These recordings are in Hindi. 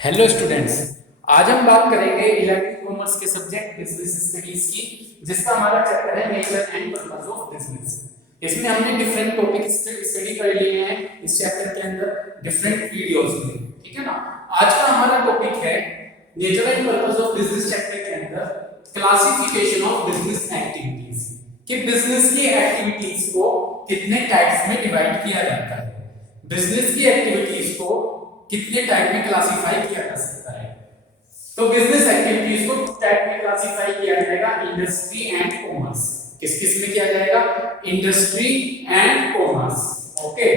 Hello students. आज हम बात करेंगे इलेक्ट्रिक कॉमर्स के सब्जेक्ट बिजनेस स्टडीज की, जिसका हमारा चैप्टर है nature and purpose of business. इसमें हमने डिफरेंट टॉपिक स्टडी कर लिए हैं इस चैप्टर के अंदर डिफरेंट वीडियोस में, ठीक है ना। आज का हमारा टॉपिक है nature and purpose of business chapter के अंदर क्लासिफिकेशन ऑफ बिजनेस एक्टिविटीज, कि बिजनेस की एक्टिविटीज को कितने टाइप्स में डिवाइड किया जाता है, बिजनेस की एक्टिविटीज को कितने टाइप में क्लासिफाई किया जा सकता है। तो बिजनेस एक्टिविटीज को टाइप में क्लासिफाई किया जाएगा इंडस्ट्री एंड कॉमर्स। किस किस में किया जाएगा? Industry and commerce. Okay,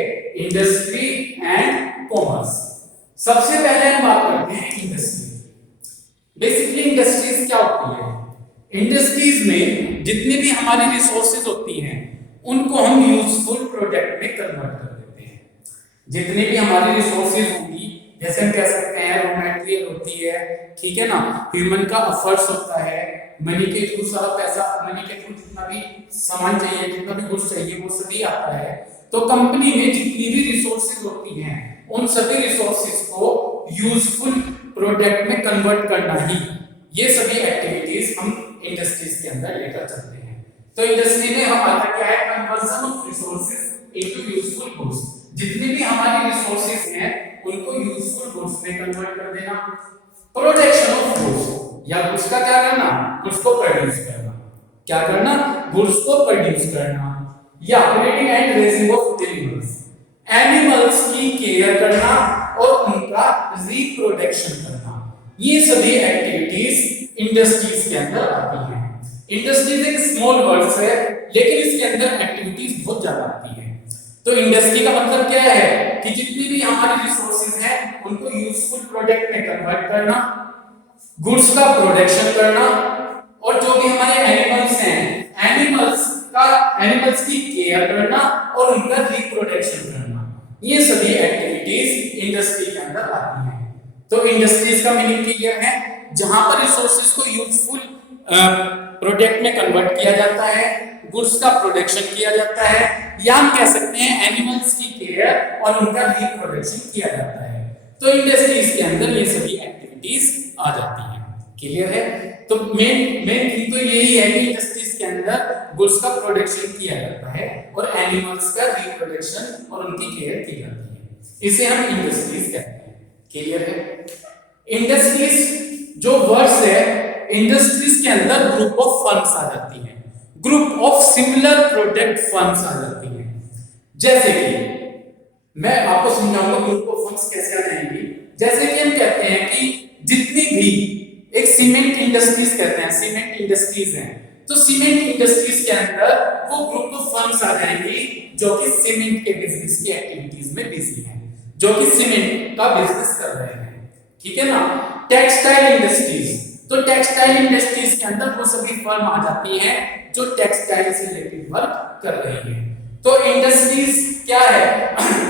industry and commerce. सबसे पहले हम बात करते हैं इंडस्ट्री। बेसिकली इंडस्ट्रीज क्या होती है? इंडस्ट्रीज में जितनी भी हमारी रिसोर्सेज होती हैं उनको हम यूजफुल प्रोडक्ट में कन्वर्ट कर देते हैं। जितनी भी हमारी रिसोर्सेज होंगी, जैसे हम कह सकते हैं रॉ मटेरियल होती है, ठीक है ना, ह्यूमन का एफर्ट्स होता है, मनी के थ्रू सारा पैसा, मनी के थ्रू जितना भी सामान चाहिए, जितना भी गुड्स चाहिए वो सभी आता है। तो कंपनी में जितनी भी रिसोर्सेज होती हैं उन सभी रिसोर्सेज को यूजफुल प्रोडक्ट में कन्वर्ट करना ही, ये सभी एक्टिविटीज हम इंडस्ट्रीज के अंदर लेकर चलते हैं। तो इंडस्ट्री में हमारा क्या है? Conversion of resources into useful goods. जितनी भी हमारी रिसोर्सेज हैं उनको यूजफुल गुड्स में कन्वर्ट कर देना। प्रोडक्शन ऑफ गुड्स, या गुड्स का क्या करना? गुड्स को प्रोड्यूस करना। क्या करना? गुड्स को प्रोड्यूस करना। या breeding and raising of animals, animals की केयर करना और उनका रिप्रोडक्शन करना। ये सभी एक्टिविटीज इंडस्ट्रीज के अंदर आती हैं। इंडस्ट्रीज एक स्मॉल वर्ड है, लेकिन इसके अंदर एक्टिविटीज बहुत ज्यादा आती है। तो इंडस्ट्री का मतलब क्या है? कि जितनी भी हमारी रिसोर्सेज हैं उनको यूजफुल प्रोडक्ट में कन्वर्ट करना, गुड्स का प्रोडक्शन करना, और जो भी हमारे एनिमल्स हैं एनिमल्स की केयर करना और उनका रिप्रोडक्शन करना। ये सभी एक्टिविटीज इंडस्ट्री के अंदर आती हैं। तो इंडस्ट्रीज का मीनिंग क्लियर है? जहां पर रिसोर्सेज को यूजफुल प्रोडक्ट में कन्वर्ट किया जाता है, गुड्स का प्रोडक्शन किया जाता है, या हम कह सकते हैं एनिमल्स की केयर और उनका रिप्रोडक्शन किया जाता है। तो इंडस्ट्रीज के अंदर ये सभी एक्टिविटीज आ जाती हैं। क्लियर है? तो मेन थिंग तो यही है कि इंडस्ट्रीज के अंदर गुड्स का प्रोडक्शन किया जाता है और एनिमल्स का रिप्रोडक्शन और उनकी केयर की जाती है। इसे हम इंडस्ट्रीज कहते हैं। क्लियर है? इंडस्ट्रीज जो वर्ड्स है, इंडस्ट्रीज के अंदर ग्रुप ऑफ फर्म्स आ जाती हैं, group of similar product firms आ जाती हैं। जैसे कि मैं आपको समझाऊंगा ग्रुप ऑफ फर्म्स कैसे आ जाएंगी। जैसे कि हम कहते हैं कि जितनी भी एक सीमेंट इंडस्ट्रीज कहते हैं, सीमेंट इंडस्ट्रीज हैं, तो सीमेंट इंडस्ट्रीज के अंदर वो ग्रुप ऑफ फर्म्स आ जाएंगी जो कि सीमेंट के बिजनेस की एक्टिविटीज में बिजी हैं, जो कि सीमेंट का बिजनेस कर रहे हैं। ठीक है ना? टेक्सटाइल इंडस्ट्रीज, तो टेक्सटाइल इंडस्ट्रीज के अंदर वो सभी फर्म आ जाती हैं जो टेक्सटाइल से रिलेटेड वर्क कर रही हैं। तो इंडस्ट्रीज क्या है?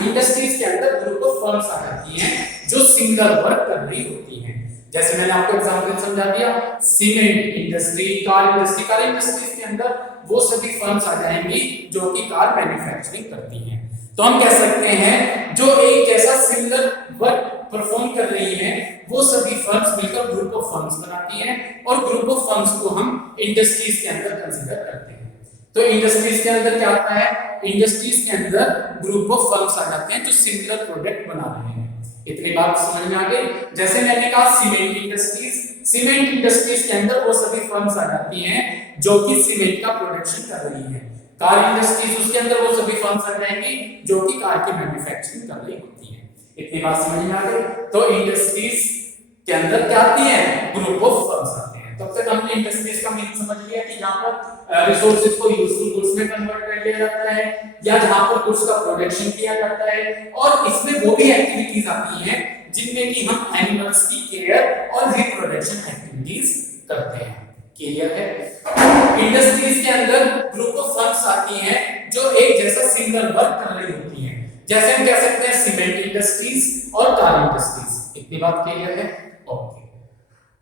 इंडस्ट्रीज के अंदर ग्रुप ऑफ फर्म्स आ जाती हैं जो सिंगल वर्क कर रही होती हैं। जैसे मैंने आपको एग्जांपल समझा दिया, cement industry, car industry. Car industries के अंदर वो सभी फर्म्स आ जाएंगी जो कि कार मैन्युफैक्चरिंग करती हैं। तो हम कह सकते हैं जो एक जैसा सिंगल वर्क परफॉर्म कर रही हैं वो सभी फर्म्स मिलकर ग्रुप ऑफ फर्म्स बनाती हैं, और ग्रुप ऑफ फर्म्स को हम इंडस्ट्रीज के अंदर कंसीडर करते हैं। तो इंडस्ट्रीज के अंदर क्या आता है? इंडस्ट्रीज के अंदर ग्रुप ऑफ फर्म्स आ जाते हैं जो सिमिलर प्रोडक्ट बना रहे हैं। इतनी बात समझ में आ गई? जैसे मैंने कहा सीमेंट इंडस्ट्रीज, सीमेंट इंडस्ट्रीज के अंदर वो सभी फर्म्स आ जाती हैं जो कि सीमेंट का प्रोडक्शन कर रही है। कार इंडस्ट्रीज, उसके अंदर वो सभी फर्म्स आ जाएंगी जो कि कार की मैन्युफैक्चरिंग कर रही होती है। इतनी बात समझ में आ गई? तो इंडस्ट्रीज के अंदर क्या आती है? ग्रुप ऑफ फर्म्स आते हैं। तब तक हमने इंडस्ट्रीज का मीनिंग समझ लिया कि जहां पर रिसोर्सेज को यूजफुल गुड्स में कन्वर्ट कर लिया जाता है, या जहां पर गुड्स का प्रोडक्शन किया जाता है, और इसमें वो भी एक्टिविटीज आती हैं जिनमें कि हम एनिमल्स की केयर और रिप्रोडक्शन एक्टिविटीज करते हैं। क्लियर है? इंडस्ट्रीज के अंदर ग्रुप ऑफ फर्म्स आती हैं जो एक जैसा सिंगल वर्क कर रही होती हैं। जैसे हम कह सकते हैं सीमेंट इंडस्ट्रीज और कार इंडस्ट्रीज। इतनी बात क्लियर है? ओके,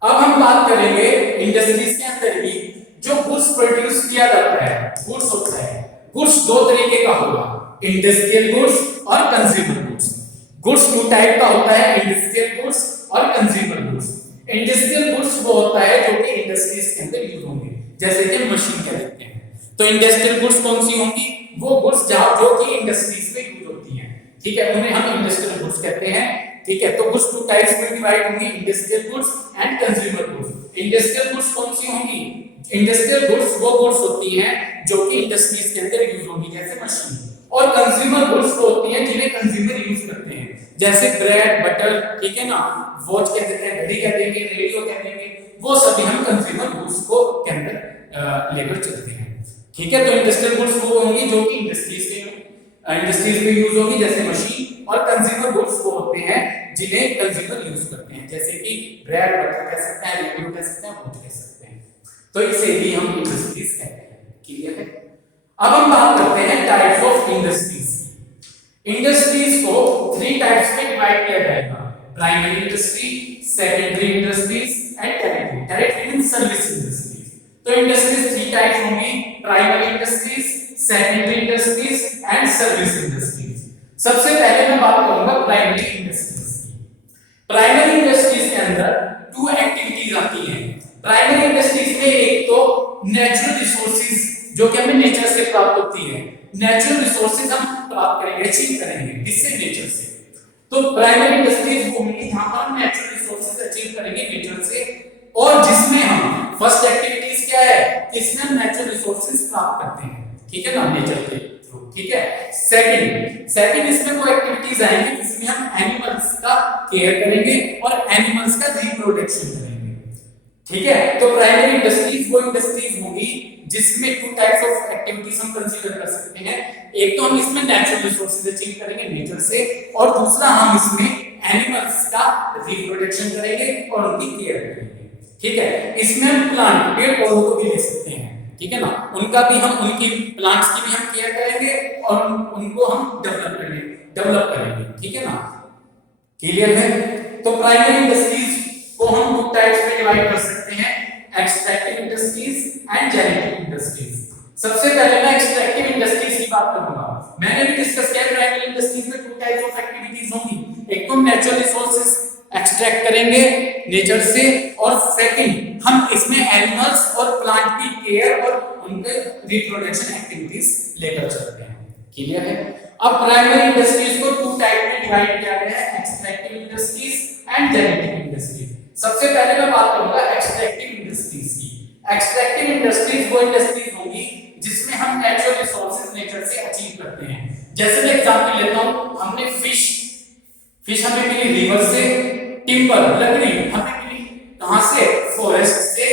अब हम बात करेंगे इंडस्ट्रीज के अंदर ही जो गुड्स प्रोड्यूस किया जाता है। गुड्स होता है, गुड्स दो तरीके का होगा, इंडस्ट्रियल गुड्स और consumer goods. Goods two type का होता है, इंडस्ट्रियल गुड्स और कंज्यूमर गुड्स। इंडस्ट्रियल गुड्स वो होता है जो कि इंडस्ट्रीज के अंदर यूज होंगे, जैसे कि मशीन कह देते हैं। तो इंडस्ट्रियल गुड्स कौन सी होंगी? वो गुड्स जो कि इंडस्ट्रीज में यूज होती हैं, ठीक है, उन्हें हम इंडस्ट्रियल गुड्स कहते हैं, ठीक है। तो गुड्स टू टाइप्स में डिवाइड होंगी, industrial goods and consumer goods. Industrial goods कौन सी होंगी? इंडस्ट्रियल गुड्स वो गुड्स होती हैं जो कि इंडस्ट्रीज के अंदर यूज होंगी, जैसे मशीन। और कंज्यूमर गुड्स वो होती हैं जिन्हें कंज्यूमर यूज करते हैं, जैसे ब्रेड, बटर, ठीक है ना, वॉच कह देते हैं, घड़ी कह देंगे, रेडियो कह देंगे, वो सभी हम कंज्यूमर गुड्स को के अंदर लेकर चलते हैं, ठीक है। तो इंडस्ट्रियल गुड्स वो होंगी जो कि इंडस्ट्रीज में यूज होगी, जैसे मशीन। और कंज्यूमर गुड्स वो होते हैं जिन्हें कंज्यूमर यूज करते हैं, जैसे कि ब्रेड, बटर कह सकते हैं, रेडियो कह सकते हैं, वॉच कह सकते हैं। तो इसे भी हम इंडस्ट्रीज कहते हैं, क्लियर है। अब हम बात करते हैं टाइप्स ऑफ इंडस्ट्रीज। इंडस्ट्रीज को 3 टाइप्स में डिवाइड किया जाएगा, primary industry, secondary industries and territory. Territory means service industries. तो इंडस्ट्रीज 3 टाइप्स होंगी, primary industries, secondary industries and service industries. सबसे पहले मैं बात करूंगा प्राइमरी इंडस्ट्रीज की। प्राइमरी इंडस्ट्रीज के अंदर 2 एक्टिविटीज आती हैं। प्राइमरी इंडस्ट्रीज में एक तो नेचुरल रिसोर्सेज जो कि हमें नेचर से प्राप्त होती है, नेचुरल रिसोर्सेज हम प्राप्त करेंगे, अचीव करेंगे, किससे? नेचर से। तो प्राइमरी इंडस्ट्रीज वो होंगी जहां पर हम नेचुरल रिसोर्सेज अचीव करेंगे नेचर से, और जिसमें हम फर्स्ट एक्टिविटीज क्या है? इसमें हम नेचुरल रिसोर्सेज प्राप्त करते हैं, ठीक है ना, नेचर के थ्रू, ठीक है। सेकंड इसमें वो एक्टिविटीज आएंगी जिसमें हम एनिमल्स का केयर करेंगे और एनिमल्स का रिप्रोडक्शन करेंगे, ठीक है। तो प्राइमरी इंडस्ट्रीज वो इंडस्ट्रीज होगी जिसमें 2 टाइप्स ऑफ एक्टिविटीज हम कंसीडर कर सकते हैं। एक तो हम इसमें नेचुरल रिसोर्सेज अचीव करेंगे नेचर से, और दूसरा हम इसमें एनिमल्स का रिप्रोडक्शन करेंगे और उनकी केयर करेंगे, ठीक है। इसमें हम प्लांट, पेड़ पौधों को भी ले सकते हैं, ठीक है ना, उनका भी हम, उनकी प्लांट्स की भी हम केयर करेंगे और उनको हम डेवलप करेंगे, ठीक है ना, क्लियर है। तो प्राइमरी इंडस्ट्रीज को हम 2 टाइप्स में डिवाइड कर सकते हैं, extractive industries and genetic industries. सबसे पहले मैं एक्सट्रैक्टिव इंडस्ट्रीज की बात करूंगा। मैंने भी डिस्कस किया प्राइमरी इंडस्ट्रीज में 2 टाइप्स ऑफ एक्टिविटीज होंगी, एक तो नेचुरल रिसोर्सेज एक्सट्रैक्ट करेंगे नेचर से, और सेकंड हम इसमें एनिमल्स और प्लांट की केयर और उनके रिप्रोडक्शन एक्टिविटीज लेकर चलते हैं, क्लियर है। अब प्राइमरी इंडस्ट्रीज को 2 टाइप में डिवाइड किया गया है, extractive industries and genetic industries. सबसे पहले मैं बात करूंगा एक्सट्रैक्टिव इंडस्ट्रीज की। एक्सट्रैक्टिव इंडस्ट्रीज वो इंडस्ट्रीज होंगी जिसमें हम नेचुरल रिसोर्सेज नेचर से अचीव करते हैं। जैसे मैं एग्जांपल लेता हूं, हमने फिश हमें मिली रिवर से, टिम्बर लकड़ी हमें मिली कहां से? फॉरेस्ट से,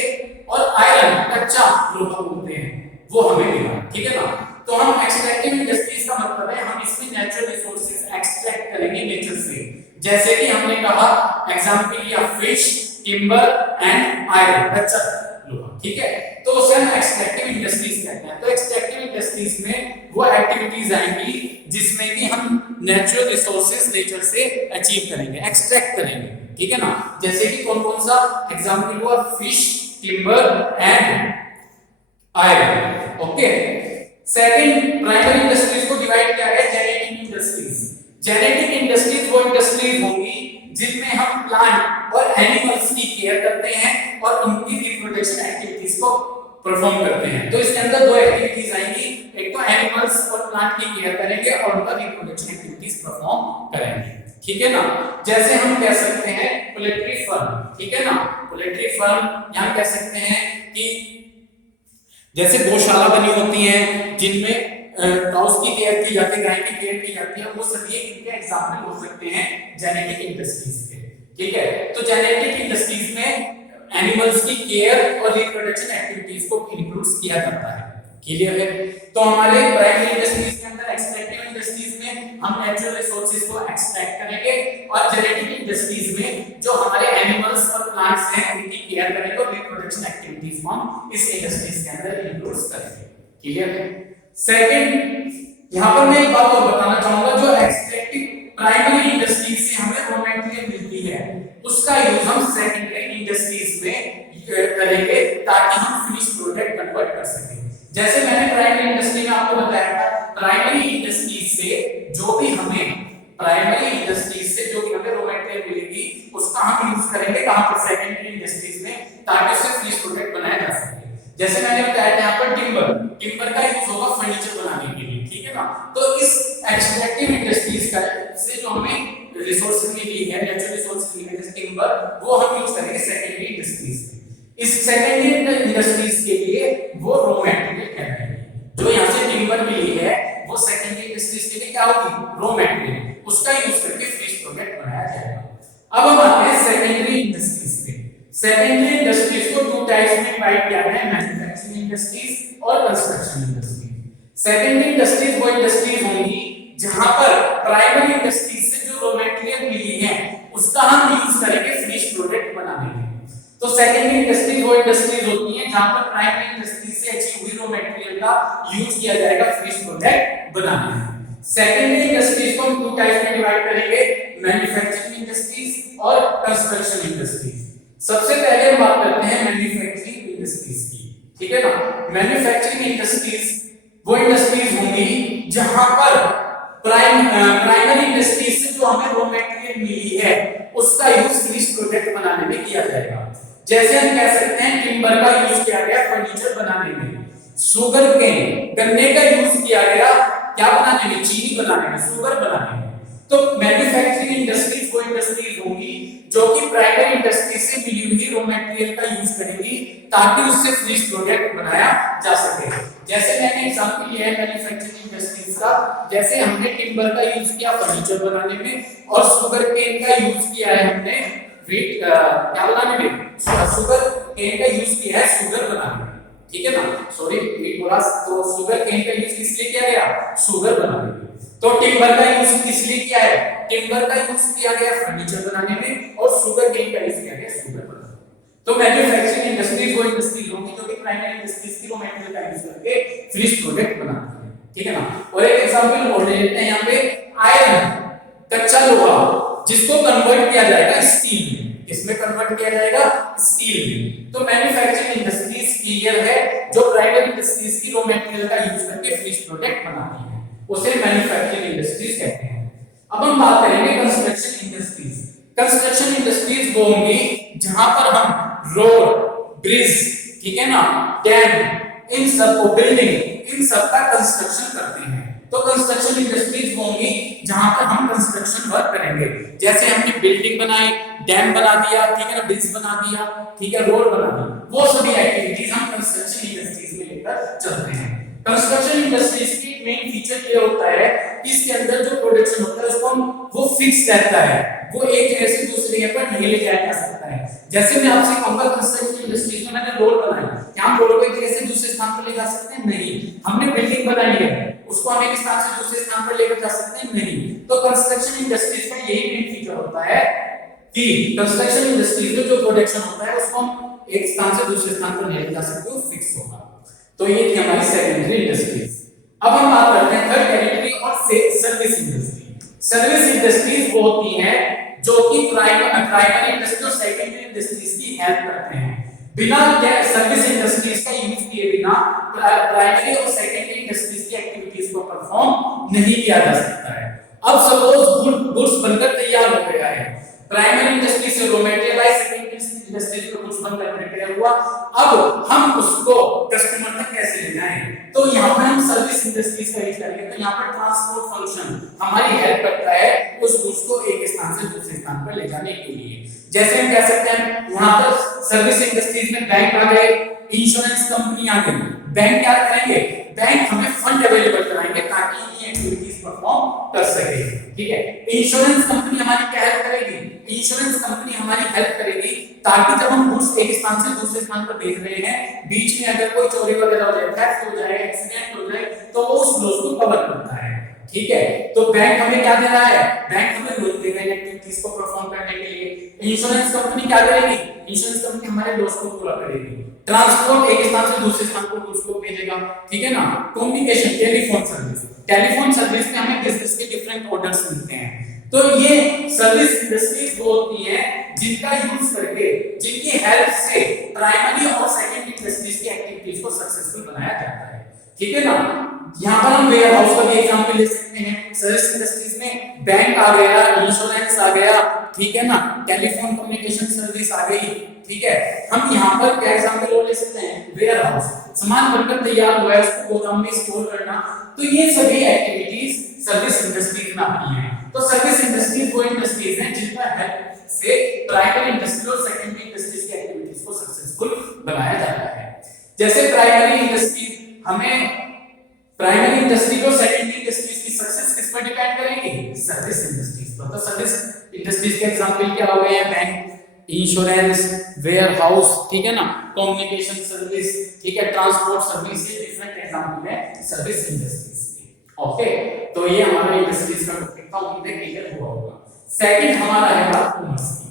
और आयरन कच्चा लोहा बोलते हैं वो हमें मिला, ठीक है ना। तो हम एक्सट्रैक्टिव इंडस्ट्रीज का मतलब है हम इसमें नेचुरल रिसोर्सेज एक्सट्रैक्ट करेंगे नेचर से, जैसे कि हमने कहा एग्जांपल लिया फिश, टिम्बर एंड आयरन कच्चा लोहा, ठीक है। तो उसे हम एक्सट्रैक्टिव इंडस्ट्रीज कहते हैं। तो एक्सट्रैक्टिव इंडस्ट्रीज में वो एक्टिविटीज आएंगी जिसमें कि हम नेचुरल रिसोर्सेज नेचर से अचीव करेंगे, एक्सट्रैक्ट करेंगे, ठीक है ना। जैसे कि कौन सा एग्जांपल हुआ? Fish, timber and iron, okay. Second primary industries को डिवाइड किया गया जेनेटिक इंडस्ट्रीज। जेनेटिक इंडस्ट्रीज वो इंडस्ट्रीज होंगी जिनमें हम प्लांट और एनिमल्स की केयर करते हैं और उनकी रिप्रोडक्शन एक्टिविटीज को परफॉर्म करते हैं। तो इसके अंदर 2 एक्टिविटीज आएंगी, एक तो एनिमल्स और प्लांट की केयर करेंगे और उनका रिप्रोडक्शन एक्टिविटीज परफॉर्म करेंगे, ठीक है ना। जैसे हम कह सकते हैं पोल्ट्री फार्म, ठीक है ना, पोल्ट्री फार्म यहां कह सकते हैं कि जैसे गौशाला बनी होती है जिनमें काउस की केयर की जाती है, गाय की केयर की जाती है, वो सभी इनके एग्जांपल हो सकते हैं जेनेटिक इंडस्ट्रीज के, ठीक है। तो जेनेटिक इंडस्ट्रीज में एनिमल्स की केयर और रिप्रोडक्शन एक्टिविटीज को इंक्लूड किया जाता है, क्लियर है। तो हमारे प्राइमरी इंडस्ट्रीज के अंदर एक्सट्रैक्टिव इंडस्ट्रीज में हम नेचुरल रिसोर्सेज को एक्सट्रैक्ट करेंगे, और जेनेटिक इंडस्ट्रीज में जो हमारे एनिमल्स और प्लांट्स हैं उनकी केयर करेंगे और रिप्रोडक्शन एक्टिविटीज को हम इस इंडस्ट्रीज के अंदर इंक्लूड करेंगे, क्लियर है। सेकंड यहां पर मैं एक बात और बताना चाहूंगा, जो एक्सट्रैक्टिव प्राइमरी इंडस्ट्रीज से हमें रॉ मटेरियल मिलती है उसका यूज हम सेकेंडरी इंडस्ट्रीज में करेंगे ताकि हम फिनिश प्रोडक्ट कन्वर्ट कर सकें। जैसे मैंने प्राइमरी इंडस्ट्री में आपको बताया था, प्राइमरी इंडस्ट्रीज से जो भी हमें रॉ मटेरियल मिलेगी उसका हम यूज करेंगे कहां पर, सेकेंडरी इंडस्ट्रीज में, ताकि उससे फिनिश प्रोडक्ट बनाया जा सके। जैसे मैंने बताया था यहाँ पर टिम्बर का यूज होगा फर्नीचर बनाने के लिए, ठीक है ना। तो इस एक्सट्रैक्टिव इंडस्ट्रीज का से जो हमें रिसोर्सेज मिली है, नेचुरल रिसोर्सेज मिले जैसे टिम्बर, वो हम यूज करेंगे सेकेंडरी इंडस्ट्रीज में। इस सेकेंडरी इंडस्ट्रीज के लिए वो रॉ मटेरियल कहलाएगी। जो यहाँ से टिम्बर मिली है वो सेकेंडरी इंडस्ट्रीज के लिए क्या होगी, रॉ मटेरियल, उसका यूज करके फिनिश प्रोडक्ट बनाया जाएगा। अब हम आते हैं सेकेंडरी इंडस्ट्रीज पे। सेकेंडरी इंडस्ट्रीज को टू टाइप्स में डिवाइड किया है, मैन्युफैक्चरिंग इंडस्ट्रीज और कंस्ट्रक्शन इंडस्ट्रीज। सेकेंडरी इंडस्ट्रीज वो इंडस्ट्रीज होंगी जहां पर प्राइमरी इंडस्ट्रीज से जो रॉ मटेरियल मिली है उसका हम यूज करेंगे फिनिश प्रोडक्ट बनाने में। तो सेकेंडरी इंडस्ट्रीज वो इंडस्ट्रीज होती हैं जहां पर प्राइमरी इंडस्ट्रीज से अचीव हुई रॉ मटेरियल का यूज किया जाएगा फिनिश प्रोडक्ट बनाने में। सेकेंडरी इंडस्ट्रीज को हम टू टाइप्स में डिवाइड करेंगे, मैन्युफैक्चरिंग इंडस्ट्रीज और कंस्ट्रक्शन इंडस्ट्रीज। सबसे पहले हम बात करते हैं मैन्युफैक्चरिंग इंडस्ट्रीज की, ठीक है ना। मैन्युफैक्चरिंग इंडस्ट्रीज वो इंडस्ट्रीज होंगी जहां पर प्राइमरी इंडस्ट्रीज से जो हमें रॉ मटेरियल मिली है उसका यूज फिनिश प्रोडक्ट बनाने में किया जाएगा। जैसे हम कह सकते हैं टिम्बर का यूज किया गया फर्नीचर बनाने में, शुगर केन गन्ने का यूज किया गया क्या बनाने में, चीनी बनाने में, शुगर बनाने में। तो मैन्युफैक्चरिंग इंडस्ट्रीज वो इंडस्ट्रीज होंगी जो कि प्राइमरी इंडस्ट्री से मिली हुई रॉ मटेरियल का यूज करेंगी ताकि उससे फिनिश प्रोडक्ट बनाया जा सके। जैसे मैंने एग्जांपल लिया है मैन्युफैक्चरिंग इंडस्ट्रीज का, जैसे हमने टिम्बर का यूज किया फर्नीचर बनाने में और शुगर केन का यूज किया है हमने व्हीट क्या बनाने में, शुगर केन का यूज किया है शुगर बनाने में, ठीक है ना। सॉरी व्हीट बोला, तो शुगर केन का यूज किस लिए किया गया, शुगर बनाने में। तो टिम्बर का यूज किस लिए किया है, टिम्बर का यूज किया गया फर्नीचर बनाने में और शुगर केन का यूज किया गया शुगर बनाने में। तो मैन्युफैक्चरिंग इंडस्ट्रीज वो इंडस्ट्रीज होंगी जो कि प्राइमरी इंडस्ट्रीज की रॉ मटेरियल का यूज करके फिनिश प्रोडक्ट बनाती है, ठीक है ना। और एक एग्जांपल और ले लेते हैं यहाँ पे, आयरन कच्चा लोहा जिसको कन्वर्ट किया जाएगा स्टील में, इसमें कन्वर्ट किया जाएगा स्टील में। तो मैन्युफैक्चरिंग इंडस्ट्रीज क्लियर है जो प्राइमरी इंडस्ट्रीज की रॉ मटेरियल का यूज करके फिनिश प्रोडक्ट बनाती है, उसे मैन्युफैक्चरिंग इंडस्ट्रीज कहते हैं। अब हम बात करेंगे कंस्ट्रक्शन इंडस्ट्रीज। कंस्ट्रक्शन इंडस्ट्रीज वो होंगी जहां पर हम रोड, ब्रिज, ठीक है ना, डैम, इन सब को बिल्डिंग, इन सब का कंस्ट्रक्शन करते हैं। तो कंस्ट्रक्शन इंडस्ट्रीज होंगी जहां पर हम कंस्ट्रक्शन वर्क करेंगे। जैसे हमने बिल्डिंग बनाई, डैम बना दिया, ठीक है ना, ब्रिज बना दिया, ठीक है, रोड बना दी, वो सभी एक्टिविटीज हम कंस्ट्रक्शन इंडस्ट्रीज में लेकर चलते हैं। कंस्ट्रक्शन इंडस्ट्रीज की मेन फीचर ये होता है कि इसके अंदर जो प्रोडक्शन होता है उसको वो फिक्स रहता है, वो एक जगह से दूसरी जगह पर नहीं ले जाया जा सकता है। जैसे मैं आपसे कहूंगा कंस्ट्रक्शन इंडस्ट्रीज में मैंने रोड बनाई, क्या हम रोड को एक जगह से दूसरे स्थान पर ले जा सकते हैं, नहीं। हमने बिल्डिंग बनाई है, उसको हम एक स्थान से दूसरे स्थान पर लेकर जा सकते हैं, नहीं। तो कंस्ट्रक्शन इंडस्ट्रीज का यही मेन फीचर होता है कि कंस्ट्रक्शन इंडस्ट्रीज में जो प्रोडक्शन होता है उसको हम एक स्थान से दूसरे स्थान पर ले जा सकते हो, फिक्स होगा। तो ये थी हमारी सेकेंडरी इंडस्ट्रीज। अब हम बात करते हैं थर्ड कैटेगरी और सर्विस इंडस्ट्री। सर्विस इंडस्ट्रीज वो होती हैं जो कि प्राइमरी इंडस्ट्री और सेकेंडरी इंडस्ट्रीज की हेल्प करते हैं। बिना सर्विस इंडस्ट्रीज का यूज किए बिना प्राइमरी और सेकेंडरी इंडस्ट्रीज की एक्टिविटीज को परफॉर्म नहीं किया जा सकता है। अब सपोज गुड्स बनकर तैयार हो गया है, प्राइमरी इंडस्ट्री से raw material I, secondary industry से गुड्स बनकर प्रिपेयर हुआ, अब हम उसको कस्टमर तक कैसे ले जाएं, तो यहाँ पर हम सर्विस इंडस्ट्रीज का यूज करेंगे। तो यहाँ पर ट्रांसपोर्ट फंक्शन हमारी हेल्प करता है उस गुड्स को एक स्थान से दूसरे स्थान पर ले जाने के लिए। जैसे हम कह सकते हैं यहाँ पर सर्विस इंडस्ट्रीज में बैंक आ गए, इंश्योरेंस कंपनी आ गई। बैंक क्या करेंगे, बैंक हमें फंड अवेलेबल कराएंगे ताकि ये एक्टिविटीज परफॉर्म कर सके, ठीक है। इंश्योरेंस कंपनी हमारी क्या हेल्प करेगी, इंश्योरेंस कंपनी हमारी हेल्प करेगी ताकि जब हम गुड्स एक स्थान से दूसरे स्थान पर भेज रहे हैं, बीच में अगर कोई चोरी वगैरह हो जाए, थेफ्ट हो जाए, एक्सीडेंट हो जाए, तो वो उस लॉस को कवर करता है, ठीक है। तो बैंक हमें क्या दे रहा है, बैंक हमें लोन देगा इन एक्टिविटीज को परफॉर्म करने के लिए। इंश्योरेंस कंपनी क्या करेगी, इंश्योरेंस कंपनी हमारे लॉस को पूरा करेगी। ट्रांसपोर्ट एक स्थान से दूसरे स्थान पर गुड्स को भेजेगा, ठीक है ना। Communication, telephone service, telephone service में हमें बिजनेस के डिफरेंट ऑर्डर्स मिलते हैं। तो ये सर्विस इंडस्ट्रीज वो होती है जिनका यूज करके, जिनकी हेल्प से प्राइमरी और सेकेंडरी इंडस्ट्रीज की एक्टिविटीज को सक्सेसफुल बनाया जाता है, ठीक है ना। यहाँ पर हम वेयर हाउस का भी एग्जांपल ले सकते हैं। सर्विस इंडस्ट्रीज में बैंक आ गया, इंश्योरेंस आ गया, ठीक है ना, टेलीफोन कम्युनिकेशन सर्विस आ गई, ठीक है। हम यहाँ पर क्या एग्जांपल और ले सकते हैं, वेयर हाउस, सामान बनकर तैयार हुआ है उसको गोदाम में स्टोर करना, तो ये सभी एक्टिविटीज सर्विस इंडस्ट्रीज में आती हैं। तो सर्विस इंडस्ट्रीज वो इंडस्ट्रीज हैं जिनका हेल्प से प्राइमरी इंडस्ट्री और सेकेंडरी इंडस्ट्रीज की एक्टिविटीज को सक्सेसफुल बनाया जाता है। जैसे प्राइमरी इंडस्ट्री, हमें प्राइमरी इंडस्ट्री और सेकेंडरी इंडस्ट्रीज की सक्सेस किस पर डिपेंड करेगी, सर्विस इंडस्ट्रीज पर। तो सर्विस इंडस्ट्रीज के एग्जांपल क्या हो गए हैं, बैंक, इंश्योरेंस, वेयर हाउस, ठीक है ना, कम्युनिकेशन सर्विस, ठीक है, ट्रांसपोर्ट सर्विस, ये डिफरेंट एग्जांपल है सर्विस इंडस्ट्रीज के। ओके, तो ये हमारा इंडस्ट्रीज का टॉपिक था, उम्मीद है क्लियर हुआ होगा। सेकंड हमारा है बात कॉमर्स की।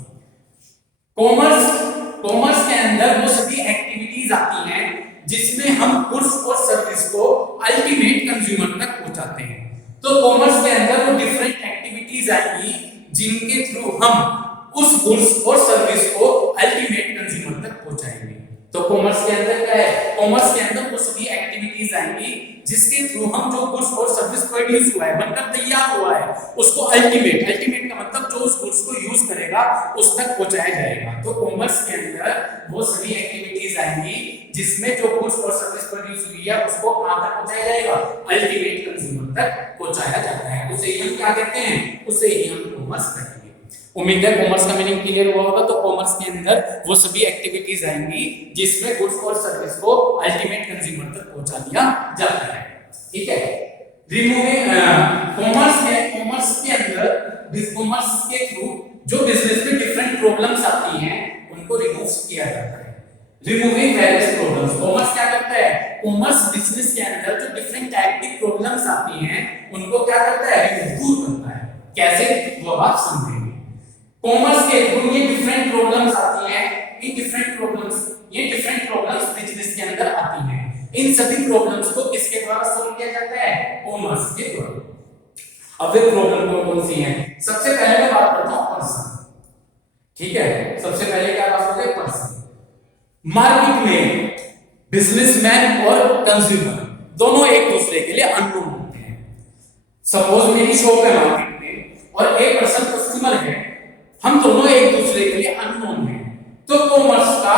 कॉमर्स के अंदर वो सभी एक्टिविटीज आती हैं जिसमें हम गुड्स और सर्विस को अल्टीमेट कंज्यूमर तक पहुंचाते हैं। तो कॉमर्स के अंदर वो डिफरेंट एक्टिविटीज आएंगी जिनके थ्रू हम उस गुड्स और सर्विस को अल्टीमेट कंज्यूमर तक पहुंचाएंगे। तो कॉमर्स के अंदर क्या है, कॉमर्स के अंदर वो सभी एक्टिविटीज आएंगी जिसके थ्रू हम जो गुड्स और सर्विस प्रोड्यूस हुआ है, बनकर तैयार हुआ है, उसको अल्टीमेट का मतलब जो उस गुड्स को यूज करेगा उस तक पहुंचाया जाएगा। तो कॉमर्स के अंदर वो सभी एक्टिविटीज आएंगी जिसमें जो गुड्स और सर्विस प्रोड्यूस हुई है उसको कहां तक पहुंचाया जाएगा, अल्टीमेट कंज्यूमर तक पहुंचाया जाता है। उसे ही हम क्या कहते हैं, उसे ही हम कॉमर्स कहते हैं। उम्मीद है कॉमर्स का मीनिंग क्लियर हुआ होगा। तो कॉमर्स के अंदर वो सभी एक्टिविटीज आएंगी जिसमें गुड्स और सर्विस को अल्टीमेट कंज्यूमर तक पहुंचा दिया जाता है, ठीक है। रिमूविंग कॉमर्स के अंदर कॉमर्स के थ्रू जो बिजनेस में डिफरेंट प्रॉब्लम्स आती हैं उनको रिमूव किया जाता है। रिमूविंग वेरियस प्रॉब्लम्स, कॉमर्स क्या करता है, कॉमर्स बिजनेस के अंदर जो डिफरेंट टाइप की प्रॉब्लम्स आती हैं उनको क्या करता है, दूर करता है। कैसे, वो आप समझेंगे। कॉमर्स के थ्रू ये डिफरेंट प्रॉब्लम्स आती हैं, ये डिफरेंट प्रॉब्लम्स बिजनेस के अंदर आती हैं। इन सभी प्रॉब्लम्स को किसके द्वारा सॉल्व किया जाता है, कॉमर्स के द्वारा। अब ये प्रॉब्लम कौन सी हैं, सबसे पहले मैं बात करता हूं पर्सन, ठीक है। सबसे पहले क्या बात करते हैं, पर्सन। मार्केट में बिजनेसमैन और कंज्यूमर दोनों एक दूसरे के लिए अननोन होते हैं। सपोज मेरी शॉप है मार्केट में और एक पर्सन कस्टमर है, हम दोनों एक दूसरे के लिए अननोन हैं। तो कॉमर्स का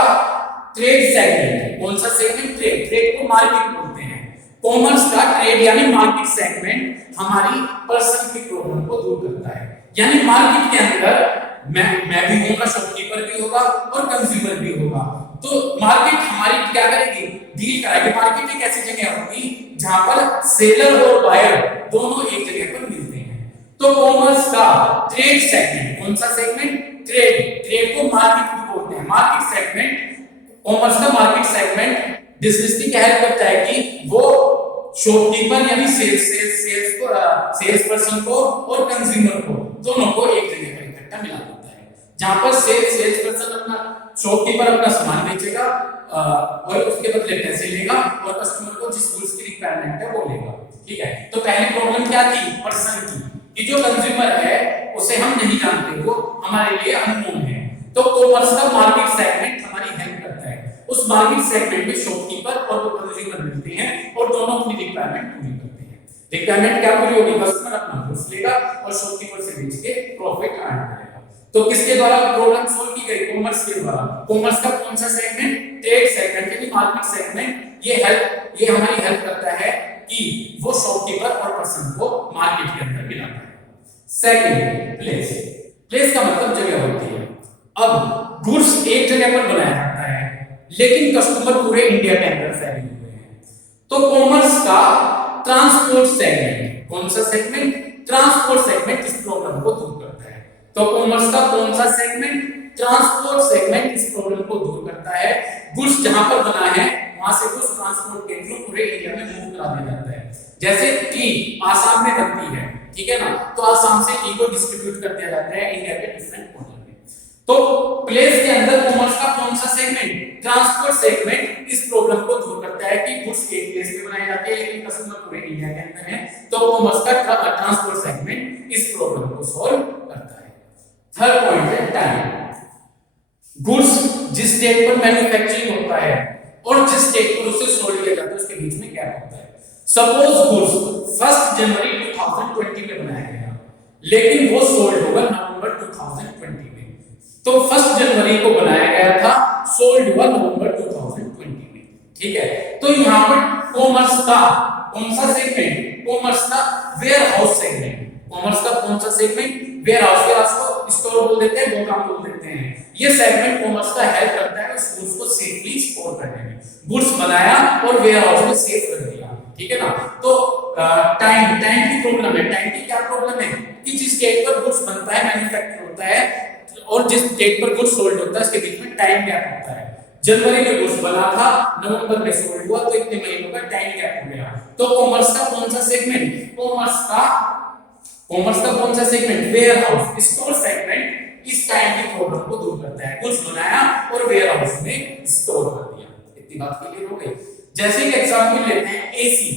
ट्रेड सेगमेंट, कौन सा सेगमेंट, ट्रेड को मार्केट बोलते हैं। कॉमर्स का ट्रेड यानी मार्केट सेगमेंट हमारी पर्सन की प्रॉब्लम को दूर करता है। यानी मार्केट के अंदर मैं भी होगा, शॉपकीपर भी होगा और कंज्यूमर भी होगा। तो मार्केट हमारी क्या करेगी, डील कराएगी। मार्केट एक ऐसी जगह होगी जहां पर सेलर और बायर दोनों एक जगह पर मिलते हैं। तो कॉमर्स का ट्रेड सेगमेंट, कौन सा सेगमेंट, ट्रेड को मार्केट भी बोलते हैं। मार्केट सेगमेंट, कॉमर्स का मार्केट सेगमेंट बिजनेस की क्या हेल्प करता है कि वो शॉपकीपर यानी सेल्स पर्सन को और कंज्यूमर को दोनों को एक जगह पर इकट्ठा मिला देता है। जहां पर सेल्स पर्सन अपना, शॉपकीपर अपना सामान बेचेगा और उसके बदले पैसे लेगा और कस्टमर को जिस गुड्स की रिक्वायरमेंट है वो लेगा, ठीक है। तो पहली प्रॉब्लम क्या थी, पर्सन की, कि जो कंज्यूमर है उसे हम नहीं जानते, वो हमारे लिए अननोन है। तो कॉमर्स का मार्केट सेगमेंट हमारी हेल्प करता है। उस मार्केट सेगमेंट में शॉपकीपर और वो कंज्यूमर मिलते हैं और दोनों अपनी रिक्वायरमेंट पूरी करते हैं। रिक्वायरमेंट क्या पूरी होगी, कस्टमर अपना गुड्स लेगा और शॉपकीपर से बेच के प्रॉफिट अर्न करेगा। तो किसके द्वारा प्रॉब्लम सॉल्व की गई, कॉमर्स के द्वारा। कॉमर्स का कौन सा सेगमेंट, ट्रेड सेगमेंट यानी मार्केट सेगमेंट। ये हमारी हेल्प करता है कि वो शॉपकीपर और पर्सन को मार्केट के अंदर मिलाता है। सेकंड, प्लेस का मतलब जगह होती है। अब गुड्स एक जगह पर बनाया जाता है लेकिन कस्टमर पूरे इंडिया के अंदर फैले हुए हैं। तो कॉमर्स का ट्रांसपोर्ट सेगमेंट, कौन सा सेगमेंट, ट्रांसपोर्ट सेगमेंट इस प्रॉब्लम को दूर करता है। तो कॉमर्स का कौन सा सेगमेंट, ट्रांसपोर्ट सेगमेंट इस प्रॉब्लम को दूर करता है। गुड्स जहां पर बना है वहां से गुड्स ट्रांसपोर्ट के थ्रू पूरे इंडिया में मूव करा दिया जाता है। जैसे टी आसाम में बनती है, ठीक है ना, तो आसाम से टी को डिस्ट्रीब्यूट कर दिया जाता है इंडिया के डिफरेंट कॉर्नर में। तो प्लेस के अंदर कॉमर्स का कौन सा सेगमेंट, ट्रांसपोर्ट सेगमेंट इस प्रॉब्लम को दूर करता है कि गुड्स एक प्लेस पे बनाए जाते हैं लेकिन कस्टमर पूरे इंडिया के अंदर है। तो कॉमर्स का ट्रांसपोर्ट सेगमेंट इस प्रॉब्लम को सॉल्व करता है। थर्ड पॉइंट है टाइम। गुड्स जिस डेट पर मैन्युफैक्चरिंग होता है और जिस डेट पर उसे सोल्ड किया जाता है उसके बीच में गैप होता है। सपोज गुड्स 1 जनवरी 2020 में बनाया गया लेकिन वो सोल्ड होगा नवंबर 2020 में, तो तो 1 जनवरी को बनाया गया था, सोल्ड हुआ नवंबर 2020 में। ठीक है, तो यहाँ पर कॉमर्स का कौन सा सेगमेंट, कॉमर्स का वेयर हाउस सेगमेंट, कॉमर्स का कौन सा सेगमेंट, वेयर हाउस को स्टोर बोल देते हैं, गोदाम बोल देते हैं। ये सेगमेंट कॉमर्स का हेल्प करता है उस गुड्स को सेफली स्टोर करने में। गुड्स बनाया और वेयर हाउस में सेफ कर दिया, ठीक है ना। तो टाइम की प्रॉब्लम है। टाइम की क्या प्रॉब्लम है कि जिस डेट पर गुड्स बनता है, मैन्युफैक्चर होता है, और जिस डेट पर गुड्स सोल्ड होता है उसके बीच में टाइम गैप होता है। जनवरी में गुड्स बना था, नवंबर में सोल्ड हुआ, तो इतने महीनों का टाइम गैप हो गया। तो कॉमर्स का कौन सा सेगमेंट, कॉमर्स का कौन सा segment, warehouse store segment इस टाइम की प्रॉब्लम को दूर करता है। गुड्स बनाया और वेयर हाउस में स्टोर कर दिया। इतनी बात क्लियर हो गई। जैसे कि एग्जांपल लेते हैं एसी,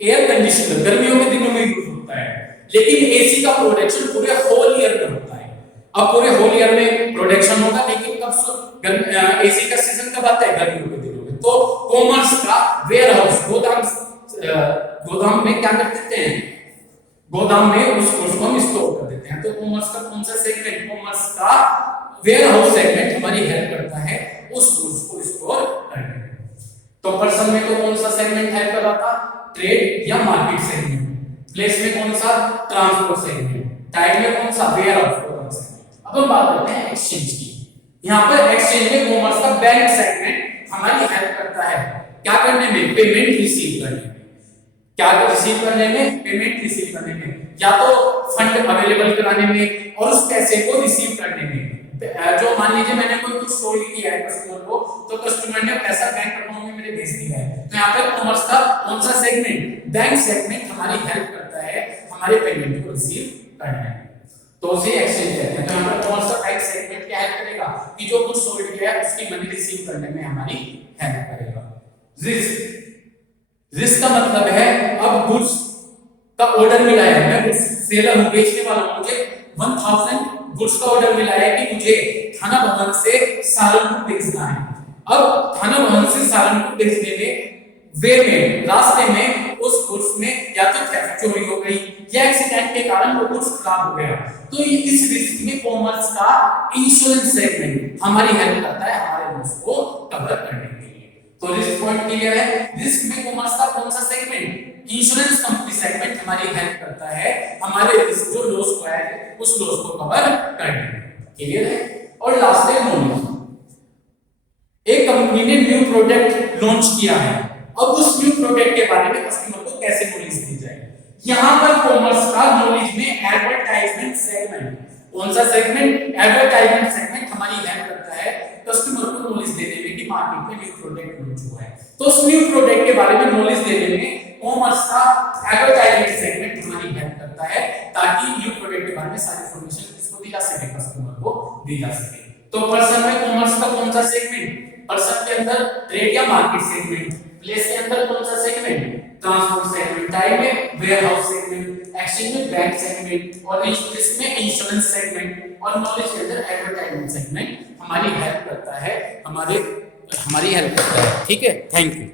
एयर कंडीशनर गर्मियों के दिनों में यूज होता है, लेकिन एसी का प्रोडक्शन पूरे होल ईयर में होता है। अब पूरे होल ईयर में प्रोडक्शन होगा, लेकिन कब एसी का सीजन कब आता है, गर्मियों के दिनों में। तो कॉमर्स का वेयर हाउस गोदाम में क्या कर देते हैं, गोदाम में उस गुड्स को हम स्टोर कर देते हैं। तो कॉमर्स का कौन सा सेगमेंट, कॉमर्स का वेयर हाउस सेगमेंट हमारी हेल्प करता है उस गुड्स को स्टोर करने में। तो पर्सन में तो कौन सा सेगमेंट हेल्प कर रहा था, ट्रेड या मार्केट सेगमेंट। प्लेस में कौन सा, ट्रांसपोर्ट सेगमेंट। टाइम में कौन सा, वेयर हाउस सेगमेंट। अब हम बात करते हैं एक्सचेंज की। यहाँ पर एक्सचेंज में कॉमर्स का बैंक सेगमेंट हमारी हेल्प करता है क्या करने में, पेमेंट रिसीव करने में। क्या रिसीव करने में, पेमेंट रिसीव करने में, या तो फंड अवेलेबल कराने में और उस पैसे को रिसीव करने में। जो मान लीजिए मैंने कोई कुछ सोल्ड किया है कस्टमर को, तो कस्टमर ने पैसा बैंक अकाउंट में मेरे भेज दिया है, तो यहाँ पर कॉमर्स का कौन सा सेगमेंट, बैंक सेगमेंट हमारी हेल्प करता है हमारे पेमेंट को रिसीव करने में। तो उसे एक्सचेंज कहते हैं। तो यहाँ पर कौन सा बैंक सेगमेंट क्या हेल्प करेगा कि जो कुछ सोल्ड किया है उसकी मनी रिसीव करने में हमारी हेल्प करेगा। रिस्क का मतलब है अब गुड्स का ऑर्डर मिला है, मैं गुड्स सेलर हूं, बेचने वाला हूं, मुझे 1000 गुड्स का ऑर्डर मिला है कि मुझे थाना भवन से सहारनपुर भेजना है। अब थाना भवन से सहारनपुर भेजने में वे में रास्ते में उस गुड्स में या तो थेफ्ट चोरी हो गई या एक्सीडेंट के कारण वो गुड्स खराब हो गया, तो इस रिस्क में कॉमर्स का इंश्योरेंस सेगमेंट हमारी हेल्प करता है हमारे गुड्स को कवर करने के लिए। तो रिस्क पॉइंट क्लियर है। रिस्क में कॉमर्स का कौन सा सेगमेंट, इंश्योरेंस कंपनी सेगमेंट हमारी हेल्प करता है हमारे रिस्क जो लॉस हुआ है उस लॉस को कवर करने में। क्लियर है। और लास्ट है नॉलेज। एक कंपनी ने न्यू प्रोडक्ट लॉन्च किया है, अब उस न्यू प्रोडक्ट के बारे में कस्टमर को कैसे नॉलेज दी जाए। यहां पर कॉमर्स का नॉलेज में एडवर्टाइजमेंट सेगमेंट, कौन सा सेगमेंट, एडवर्टाइजमेंट सेगमेंट हमारी हेल्प करता है कस्टमर को नॉलेज देने में कि मार्केट में न्यू प्रोडक्ट लॉन्च हुआ है। तो उस न्यू प्रोडक्ट के बारे में नॉलेज देने में कॉमर्स का एडवर्टाइजमेंट सेगमेंट हमारी हेल्प करता है, ताकि न्यू प्रोडक्ट के बारे में सारी इंफॉर्मेशन किसको दी जा सके, कस्टमर को दी जा सके। तो पर्सन में कॉमर्स का कौन सा सेगमेंट, पर्सन के अंदर ट्रेड या मार्केट सेगमेंट, प्लेस के अंदर कौन सा सेगमेंट, ट्रांसपोर्ट सेगमेंट, टाइम में वेयर हाउस सेगमेंट, एक्सचेंज में बैंक सेगमेंट, और रिस्क में इंश्योरेंस सेगमेंट, और नॉलेज के अंदर एडवर्टाइजमेंट सेगमेंट हमारी हेल्प करता है, हमारी हेल्प करता है। ठीक है, थैंक यू।